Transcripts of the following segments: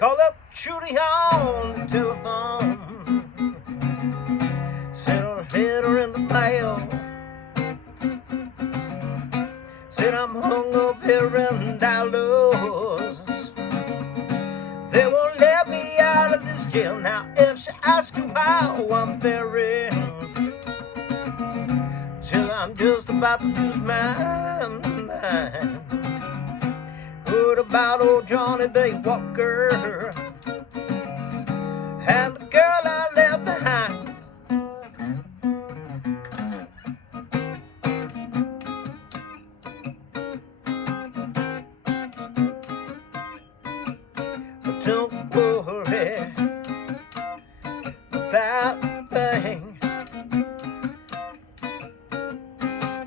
Call up Trudy on the telephone. Sent a letter in the mail. Said I'm hung up here in Dallas. They won't let me out of this jail. Now if she asks you how I'm faring, till I'm just about to lose my mind. What about old Johnny Day Walker and the girl I left behind? But don't worry about a thing,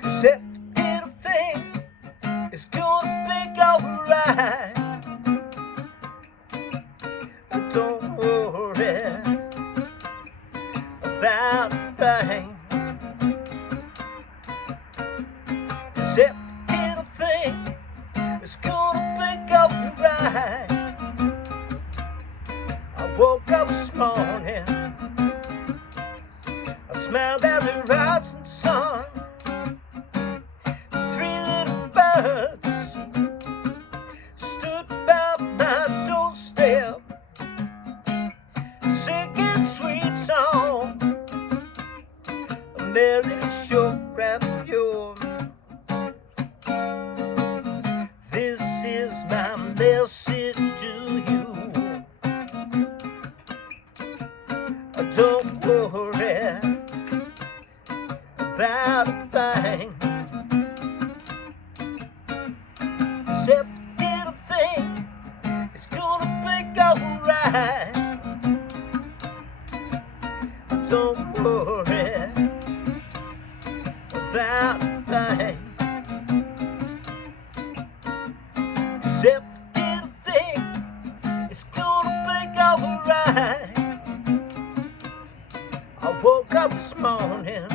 'cause if you did a thing, it's gonna be alright. Don't worry about a thing, 'cause if you did a thing, it's gonna be alright. I woke up this morning, I smelled the rising sun. Three little birds stood by my doorstep, singing sweet song, a melody short and pure. This is my message to you. Don't worry about a thing, 'cause if you did a thing, it's gonna be alright. Don't worry about a thing, 'cause if you did a thing, it's gonna be alright. I woke up this morning,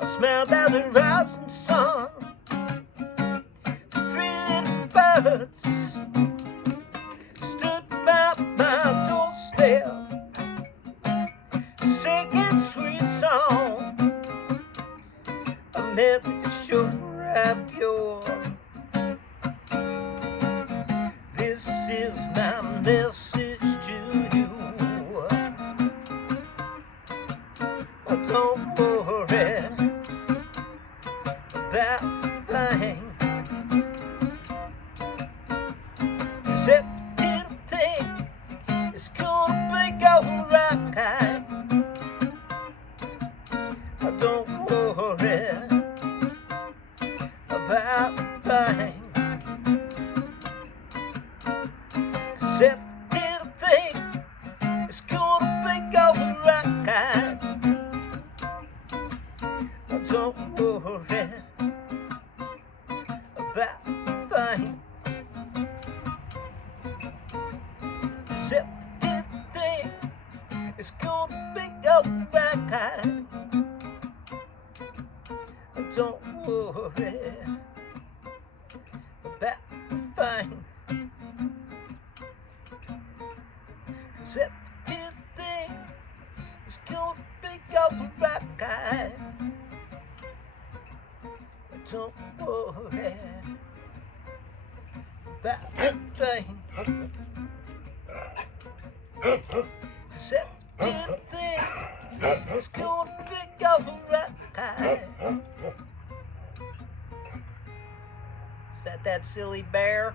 I smelled the rising sun. Three little birds stood by my doorstep, singing sweet song, a melody sure and pure. This is my message to you. Don't worry about a thing, 'cause if you did a thing, it's gonna be alright. Don't worry about a thing, 'cause if you did a thing, it's gonna be alright. Don't worry about a thing, 'cause if you did a thing, it's gonna be alright. Don't worry about a thing, 'cause if you did a thing, it's gonna be alright. Don't worry about a thing, 'cause if you did a thing, it's gonna be alright. Is that silly bear?